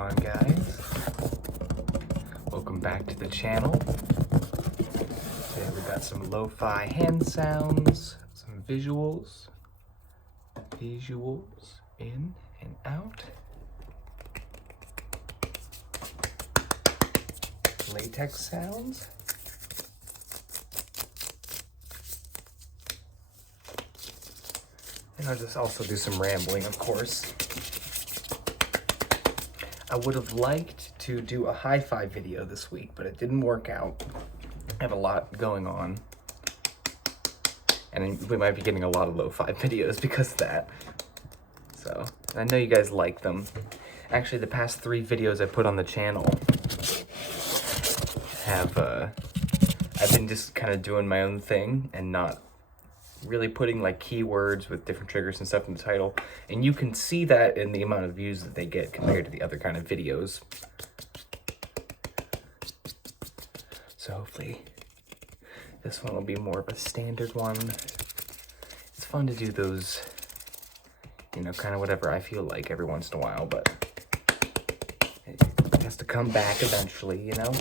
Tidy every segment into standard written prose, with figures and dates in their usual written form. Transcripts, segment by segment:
on, guys? Welcome back to the channel. Today we got some lo-fi hand sounds, some visuals in and out, latex sounds, and I'll just also do some rambling, of course. I would have liked to do a hi-fi video this week, but it didn't work out. I have a lot going on, and we might be getting a lot of lo-fi videos because of that. So, I know you guys like them. Actually, the past 3 videos I put on the channel have, I've been just kind of doing my own thing and not really putting like keywords with different triggers and stuff in the title, and you can see that in the amount of views that they get compared to the other kind of videos. So hopefully this one will be more of a standard one. It's fun to do those, you know, kind of whatever I feel like every once in a while, but it has to come back eventually, you know?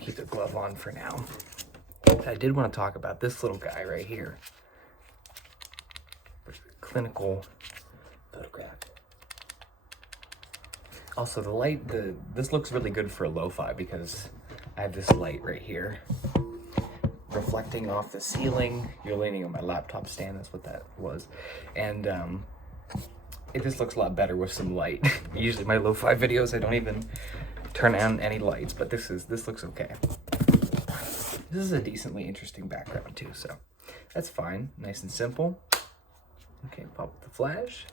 Keep the glove on for now. I did want to talk about this little guy right here. Clinical photograph. Also, the light, this looks really good for a lo-fi because I have this light right here reflecting off the ceiling. You're leaning on my laptop stand, that's what that was. And it just looks a lot better with some light. Usually my lo-fi videos, I don't even turn on any lights, but this looks okay. This is a decently interesting background too, so that's fine. Nice and simple. Okay, pop the flash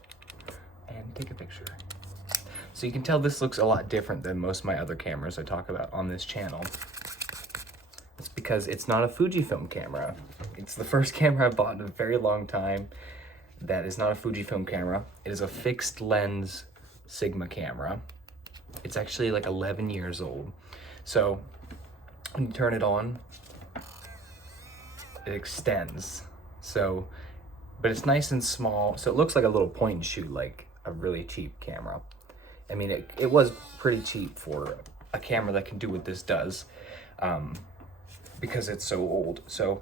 and take a picture. So you can tell this looks a lot different than most of my other cameras I talk about on this channel. It's because it's not a Fujifilm camera. It's the first camera I bought in a very long time that is not a Fujifilm camera. It is a fixed lens Sigma camera. It's actually like 11 years old. So when you turn it on, it extends. So, but it's nice and small. So it looks like a little point and shoot, like a really cheap camera. I mean, it was pretty cheap for a camera that can do what this does, because it's so old. So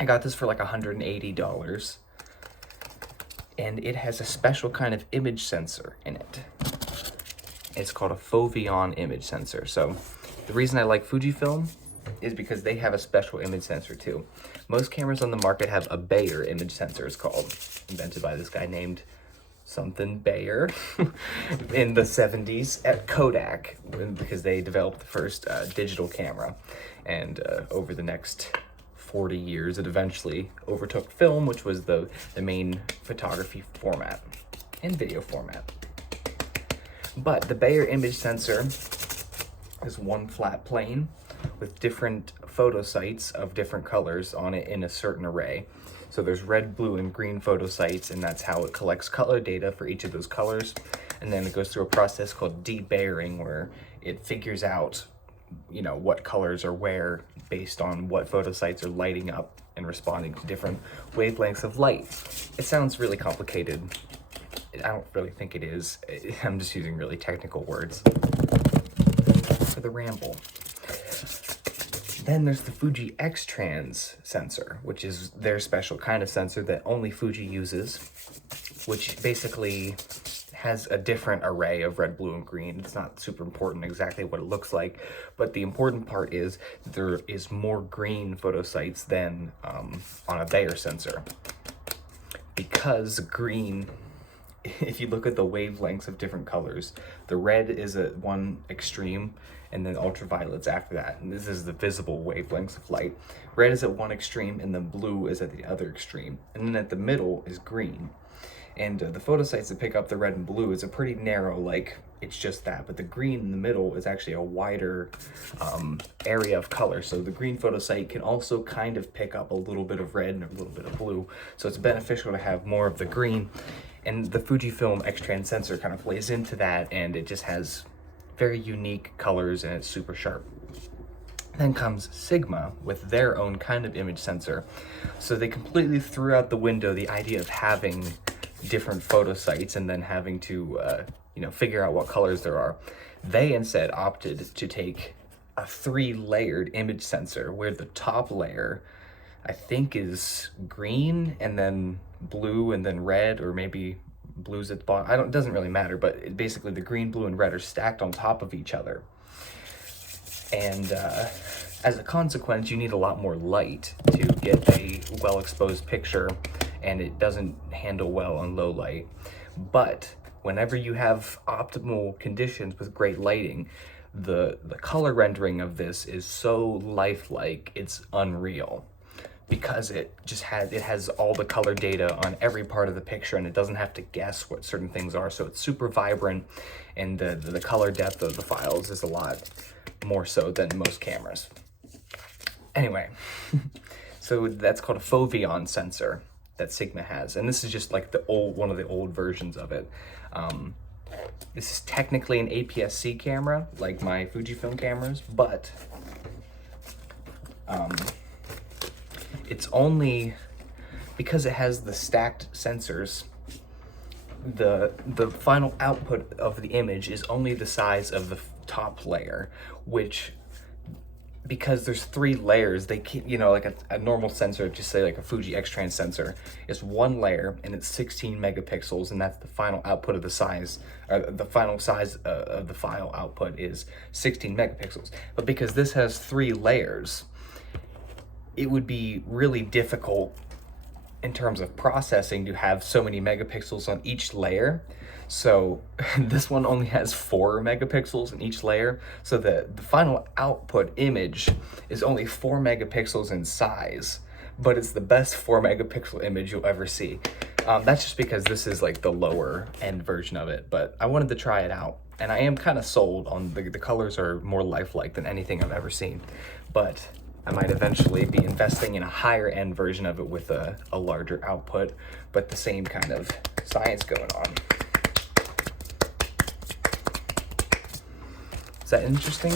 I got this for like $180. And it has a special kind of image sensor in it. It's called a Foveon image sensor. So the reason I like Fujifilm is because they have a special image sensor too. Most cameras on the market have a Bayer image sensor, it's called, invented by this guy named something Bayer in the 70s at Kodak, because they developed the first digital camera. And over the next 40 years, it eventually overtook film, which was the main photography format and video format. But the Bayer image sensor is one flat plane with different photo sites of different colors on it in a certain array. So there's red, blue, and green photo sites, and that's how it collects color data for each of those colors. And then it goes through a process called debayering, where it figures out, you know, what colors are where based on what photo sites are lighting up and responding to different wavelengths of light. It sounds really complicated. I don't really think it is. I'm just using really technical words for the ramble. Then there's the Fuji X-Trans sensor, which is their special kind of sensor that only Fuji uses, which basically has a different array of red, blue, and green. It's not super important exactly what it looks like, but the important part is there is more green photo sites than on a Bayer sensor. Because green, if you look at the wavelengths of different colors, the red is at one extreme, and then ultraviolet's after that. And this is the visible wavelengths of light. Red is at one extreme, and then blue is at the other extreme. And then at the middle is green. And the photo sites that pick up the red and blue is a pretty narrow, like it's just that, but the green in the middle is actually a wider area of color. So the green photo site can also kind of pick up a little bit of red and a little bit of blue. So it's beneficial to have more of the green, and the Fujifilm X-Trans sensor kind of plays into that, and it just has very unique colors and it's super sharp. Then comes Sigma with their own kind of image sensor. So they completely threw out the window the idea of having different photo sites and then having to figure out what colors there are. They instead opted to take a 3-layered image sensor where the top layer I think is green and then blue and then red, or maybe blue's at the bottom. It doesn't really matter, but basically the green, blue, and red are stacked on top of each other. And as a consequence, you need a lot more light to get a well-exposed picture, and it doesn't handle well on low light. But whenever you have optimal conditions with great lighting, the color rendering of this is so lifelike, it's unreal, because it has all the color data on every part of the picture, and it doesn't have to guess what certain things are. So it's super vibrant, and the color depth of the files is a lot more so than most cameras. Anyway, so that's called a Foveon sensor that Sigma has, and this is just like one of the old versions of it. This is technically an APS-C camera, like my Fujifilm cameras, but it's only because it has the stacked sensors. The final output of the image is only the size of the top layer, which, because there's 3 layers, they keep, like a normal sensor, just say like a Fuji X-Trans sensor, is 1 layer and it's 16 megapixels, and that's the final output of the size, or the final size of the file output is 16 megapixels. But because this has 3 layers, it would be really difficult in terms of processing to have so many megapixels on each layer. So this one only has 4 megapixels in each layer. So the final output image is only 4 megapixels in size, but it's the best 4 megapixel image you'll ever see. That's just because this is like the lower end version of it, but I wanted to try it out. And I am kind of sold on the colors are more lifelike than anything I've ever seen. But I might eventually be investing in a higher end version of it with a larger output, but the same kind of science going on. Is that interesting?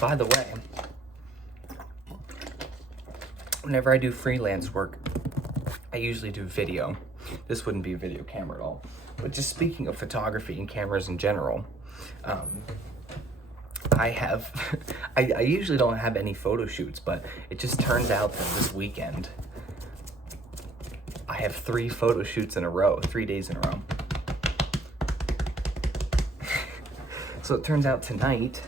By the way, whenever I do freelance work, I usually do video. This wouldn't be a video camera at all. But just speaking of photography and cameras in general, I usually don't have any photo shoots, but it just turns out that this weekend I have 3 photo shoots in a row, 3 days in a row. So it turns out tonight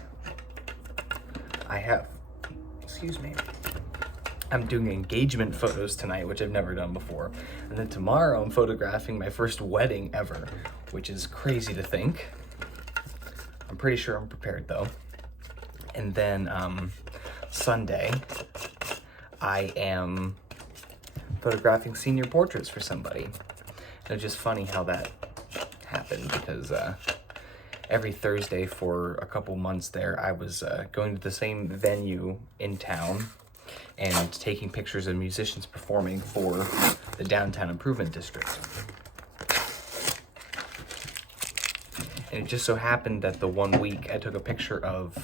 I'm doing engagement photos tonight, which I've never done before. And then tomorrow I'm photographing my first wedding ever, which is crazy to think. I'm pretty sure I'm prepared though. And then Sunday, I am photographing senior portraits for somebody. And it's just funny how that happened, because every Thursday for a couple months there, I was going to the same venue in town and taking pictures of musicians performing for the Downtown Improvement District. And it just so happened that the one week I took a picture of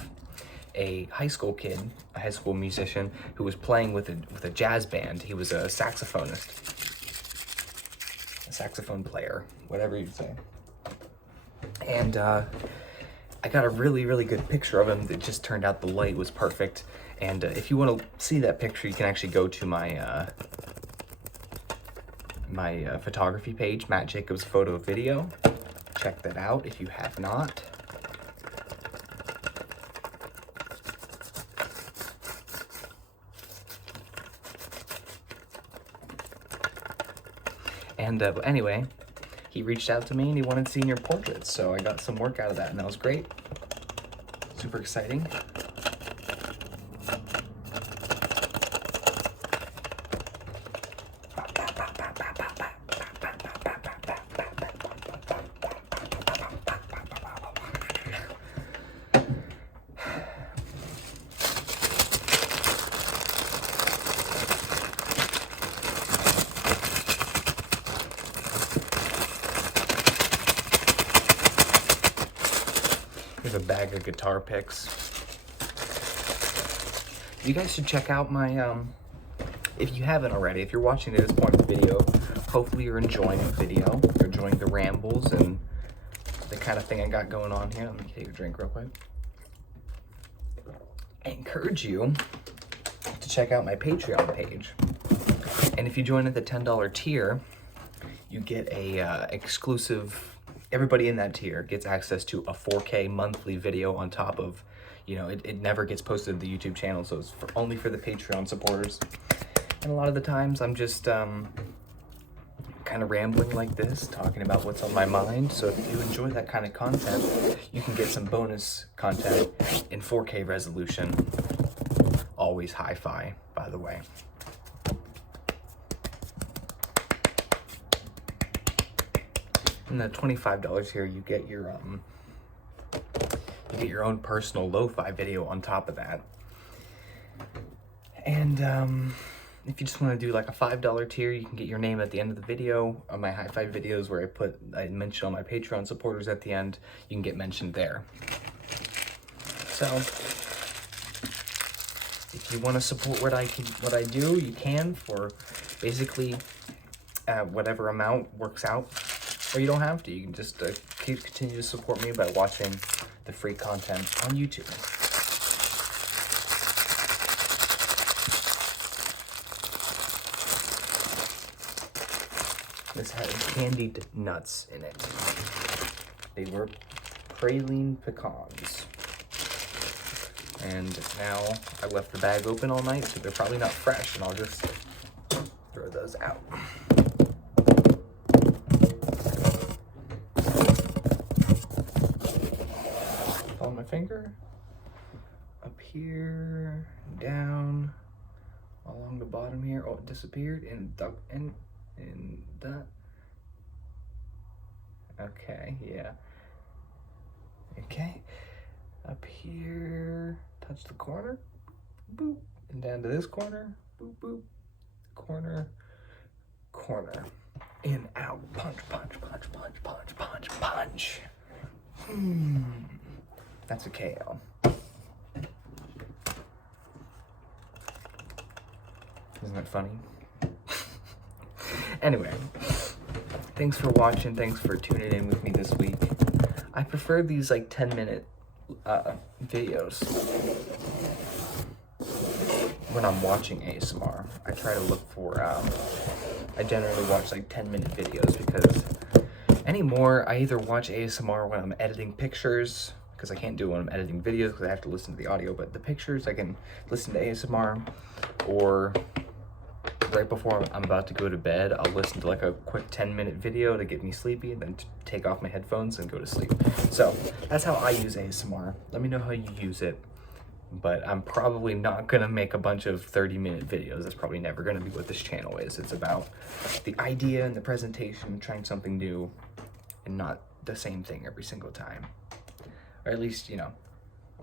a high school kid, a high school musician, who was playing with a jazz band. He was a saxophonist, a saxophone player, whatever you'd say. And I got a really, really good picture of him. It just turned out the light was perfect. And if you want to see that picture, you can actually go to my photography page, Matt Jacobs Photo Video. Check that out if you have not. And anyway, he reached out to me and he wanted senior portraits, so I got some work out of that, and that was great. Super exciting. Here's a bag of guitar picks. You guys should check out my, if you haven't already, if you're watching at this point in the video, hopefully you're enjoying the video. You're enjoying the rambles and the kind of thing I got going on here. Let me take a drink real quick. I encourage you to check out my Patreon page. And if you join at the $10 tier, you get a exclusive, everybody in that tier gets access to a 4K monthly video on top of, you know, it never gets posted to the YouTube channel, so it's only for the Patreon supporters. And a lot of the times I'm just kind of rambling like this, talking about what's on my mind. So if you enjoy that kind of content, you can get some bonus content in 4K resolution. Always hi-fi, by the way. And the $25 here, you get your own personal lo-fi video on top of that. And if you just want to do like a $5 tier, you can get your name at the end of the video. On my hi-fi videos where I mention all my Patreon supporters at the end, you can get mentioned there. So if you want to support what I do, you can for basically whatever amount works out. Or you don't have to. You can just continue to support me by watching the free content on YouTube. This had candied nuts in it. They were praline pecans. And now I left the bag open all night, so they're probably not fresh, and I'll just throw those out. Follow my finger up here, down, along the bottom here. Oh, it disappeared and duck and that. Okay, yeah. Okay, up here, touch the corner, boop, and down to this corner, boop, boop, corner, corner, in, out, punch, punch, punch, punch, punch, punch, punch. That's a KO. Isn't that funny? Anyway, thanks for watching. Thanks for tuning in with me this week. I prefer these like 10-minute videos when I'm watching ASMR. I try to look for, I generally watch like 10-minute videos because anymore I either watch ASMR when I'm editing pictures, because I can't do it when I'm editing videos because I have to listen to the audio, but the pictures I can listen to ASMR, or right before I'm about to go to bed, I'll listen to like a quick 10-minute video to get me sleepy, and then take off my headphones and go to sleep. So that's how I use ASMR. Let me know how you use it, but I'm probably not gonna make a bunch of 30-minute videos. That's probably never gonna be what this channel is. It's about the idea and the presentation, trying something new, and not the same thing every single time. Or at least, you know,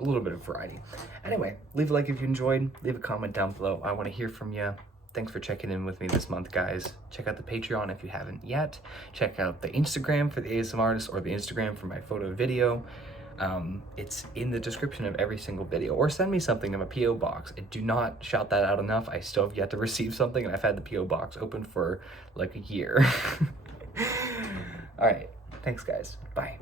a little bit of variety. Anyway, leave a like if you enjoyed, leave a comment down below. I wanna hear from you. Thanks for checking in with me this month, guys. Check out the Patreon if you haven't yet. Check out the Instagram for the ASMR artist, or the Instagram for my photo video. It's in the description of every single video. Or send me something in my P.O. box. I do not shout that out enough. I still have yet to receive something, and I've had the P.O. box open for like a year. All right. Thanks, guys. Bye.